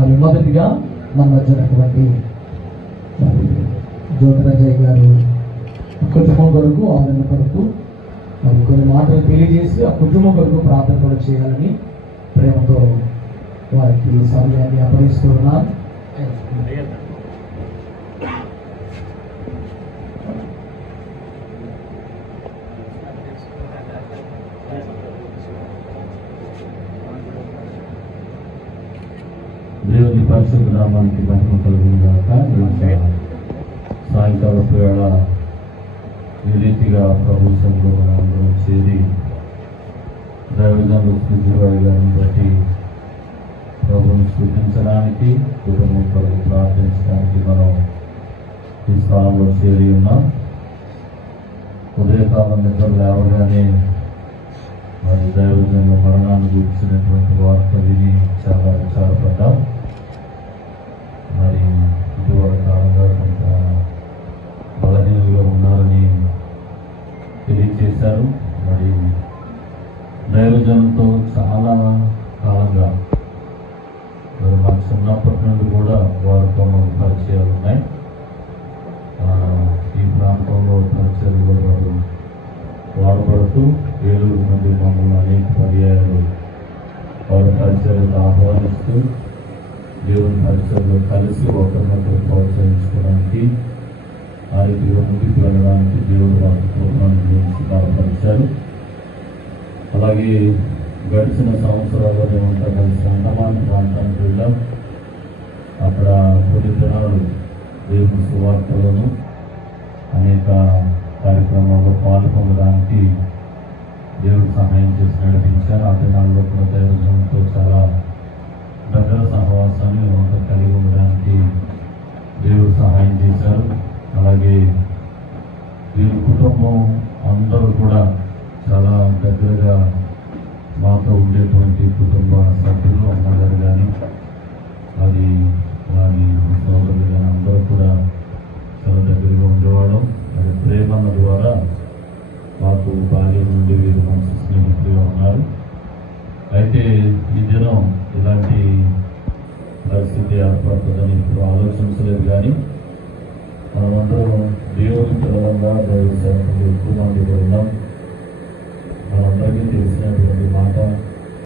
మరి మొదటిగా మన వచ్చినటువంటి మరి జ్యోతిరాజయ్య గారు కుటుంబం కొరకు ఆదరణ కొరకు మరి కొన్ని మాటలు తెలియజేసి ఆ కుటుంబం కొరకు ప్రార్థన కూడా చేయాలని ప్రేమతో వారికి సమయాన్ని అప్పగిస్తున్నాను. దేవుని పరిశుద్ధ నామానికి మహిమ కలుగుగాక. సాయంకాలపు వేళ ఈ రీతిగా ప్రభు సన్నిధిలో మనందరం చేరి దైవజనులు శ్రీజీవాడి గారిని బట్టి ప్రభుని స్తుతించడానికి, కుటుంబం కొరకు ప్రార్థించడానికి మనం ఈ స్థానంలో చేరి ఉన్నాం. ఉదయకాలం నిద్ర లేవగానే మరి దైవజనుల మరణాన్ని గురించినటువంటి వార్త విని చాలా విచారపడ్డాం. మరి ఇటీవల కాలంగా కొంత బలహీనంగా ఉన్నారని తెలియజేశారు. మరి దైవజనులతో చాలా కాలంగా మరి మా చిన్నప్పటి నుండి కూడా వారితో మాకు పరిచయాలు ఉన్నాయి. ఈ ప్రాంతంలో పరిచయాలు కూడా వారు వాడబడుతూ ఏలూరు నుండి మమ్మల్ని అనేక పర్యాయాలు వారి పరిచయాలకు ఆహ్వానిస్తూ దేవుని పరిచయంలో కలిసి ఒకరినొకరు ప్రోత్సహించుకోవడానికి ఆ రీతిలో ముందుకు వెళ్ళడానికి దేవుడు వారి ప్రోగ్రాన్ని గురించి బలపరిచారు. అలాగే గడిచిన సంవత్సరాల్లో మేమంతా కలిసి అండమాన్ ప్రాంతానికి వెళ్ళాం. అక్కడ కొన్ని దినాలు దేవుని సువార్తలను అనేక కార్యక్రమాల్లో పాల్గొనడానికి దేవుడు సహాయం చేసి నడిపించారు. ఆ దినాల్లో కూడా దైవజనంతో చాలా దగ్గర సహవాసాన్ని మేమంతా కలిగి ఉండడానికి దేవుడు సహాయం చేశారు. అలాగే వీరి కుటుంబం అందరూ కూడా చాలా దగ్గరగా మాతో ఉండేటువంటి కుటుంబ సభ్యులు, అమ్మగారు కానీ అది వారి సోదరులు కానీ అందరూ కూడా చాలా దగ్గరగా ఉండేవాళ్ళం. అది ప్రేమల ద్వారా మాకు బాల్యం నుండి వీరు మంచి స్నేహితులుగా ఉన్నారు. అయితే ఈ దినం ఇలాంటి పరిస్థితి ఏర్పడుతుందని ఇప్పుడు ఆలోచించలేదు. కానీ మనమందరం దేవుని పిల్లలంగా దైవ సేవకులు ఎక్కువ మంది ఉన్నాం. మనందరికీ తెలిసినటువంటి మాట